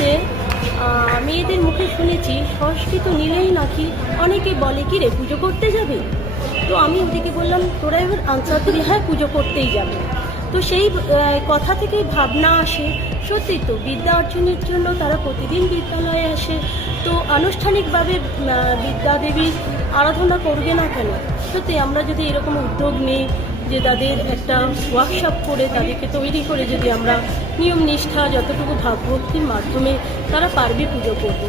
ক্লাসে মেয়েদের মুখে শুনেছি সংস্কৃত নিলেই নাকি অনেকে বলে কি রে পুজো করতে যাবে। তো আমি ওদিকে বললাম তোরা এবার আনসার দিবি, হ্যাঁ পুজো করতেই যাবে। তো সেই কথা থেকেই ভাবনা আসে, সত্যি তো বিদ্যা অর্জনের জন্য তারা প্রতিদিন বিদ্যালয়ে আসে, তো আনুষ্ঠানিকভাবে বিদ্যা দেবীর আরাধনা করবে না কেন। সত্যি আমরা যদি এরকম উদ্যোগ নিই যে তাদের একটা ওয়ার্কশপ করে তাদেরকে তৈরি করে যদি আমরা নিয়ম নিষ্ঠা যতটুকু ভাবভক্তির মাধ্যমে তারা পারবে পুজো করবে,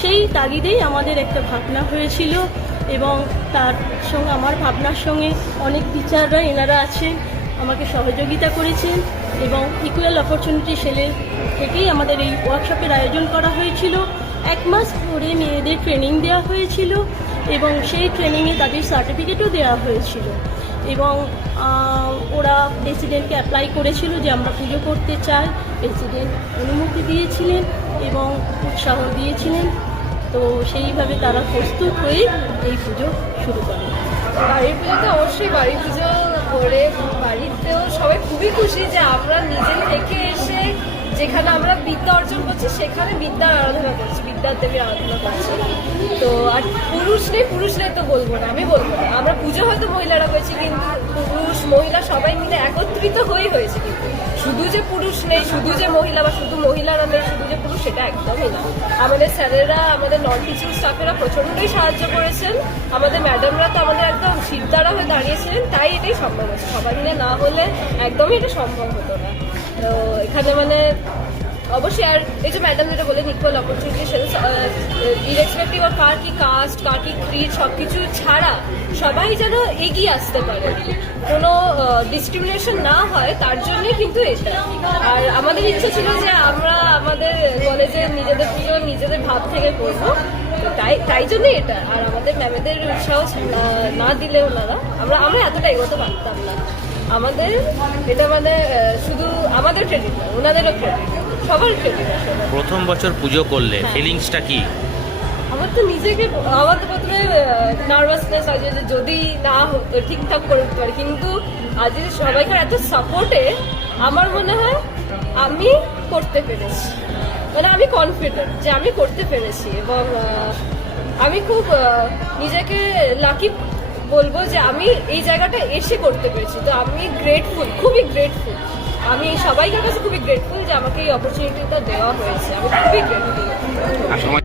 সেই তাগিদেই আমাদের একটা ভাবনা হয়েছিল। এবং তার সঙ্গে আমার ভাবনার সঙ্গে অনেক টিচাররা এনারা আছেন, আমাকে সহযোগিতা করেছেন এবং ইকুয়াল অপরচুনিটি সেলের থেকেই আমাদের এই ওয়ার্কশপের আয়োজন করা হয়েছিল। 1 মাস ধরে মেয়েদের ট্রেনিং দেওয়া হয়েছিল এবং সেই ট্রেনিংয়ে তাদের সার্টিফিকেটও দেওয়া হয়েছিল এবং ওরা প্রেসিডেন্টকে অ্যাপ্লাই করেছিল যে আমরা পুজো করতে চাই। প্রেসিডেন্ট অনুমতি দিয়েছিলেন এবং উৎসাহ দিয়েছিলেন, তো সেইভাবে তারা প্রস্তুত হয়ে এই পুজো শুরু করে। বাড়ির পুজোতে অবশ্যই বাড়ি পুজো করে বাড়িতেও সবাই খুবই খুশি যে আমরা নিজে থেকে এসে যেখানে আমরা বিদ্যা অর্জন করছি সেখানে বিদ্যার আরাধনা করছি, বিদ্যার দেবীর আরাধনা করছি। তো আর পুরুষ নেই তো বলবো না, আমি বলবো না। আমরা পুজো হয়তো মহিলারা করেছি, কিন্তু পুরুষ মহিলা সবাই মিলে একত্রিত হয়েছে। কিন্তু শুধু যে পুরুষ নেই, শুধু যে মহিলা বা শুধু মহিলারা নেই, শুধু যে পুরুষ, সেটা একদমই না। আমাদের স্যারেরা, আমাদের নন টিচিং স্টাফেরা প্রচণ্ডই সাহায্য করেছেন। আমাদের ম্যাডামরা তো আমাদের একদম সিদ্ধারা হয়ে দাঁড়িয়েছিলেন, তাই এটাই সম্ভব হয়েছে। সবাই মিলে না হলে একদমই এটা সম্ভব হতো না। তো এখানে মানে অবশ্যই আর এই যে ম্যাডাম যেটা বলেন ইকুয়াল অপরচুনিটি, ইরেসপেক্টিভ অফ কার কি কাস্ট, কার কি ক্রিড, সব কিছু ছাড়া সবাই যেন এগিয়ে আসতে পারে, কোনো ডিসক্রিমিনেশন না হয়, তার জন্যই কিন্তু এটা। আর আমাদের ইচ্ছা ছিল যে আমরা আমাদের কলেজে নিজেদের পুজো নিজেদের ভাব থেকে করবো, তো তাই জন্যই এটা। আর আমাদের ম্যামেদের উৎসাহ না দিলে ওনারা আমরা এতটা এগোতে পারতাম না। আমাদের এটা মানে শুধু আমাদের ক্রেডিট না, ওনাদেরও ক্রেডিট, সবার ক্রেডিট আসলে। প্রথম বছর পুজো করলে ফিলিংসটা কি? আমার তো প্রথমে নার্ভাসনেস আছে যে যদি না ঠিকঠাক করে উঠতে পারি, কিন্তু আজ সবাইকার এত সাপোর্টে আমার মনে হয় আমি করতে পেরেছি, মানে আমি কনফিডেন্ট যে আমি করতে পেরেছি। এবং আমি খুব নিজেকে লাকি বলবো যে আমি এই জায়গাটা এসে করতে পেরেছি। তো আমি গ্রেটফুল, খুবই গ্রেটফুল। আমি সবাইকার কাছে খুবই গ্রেটফুল যে আমাকে এই অপরচুনিটিটা দেওয়া হয়েছে। আমি খুবই গ্রেটফুল।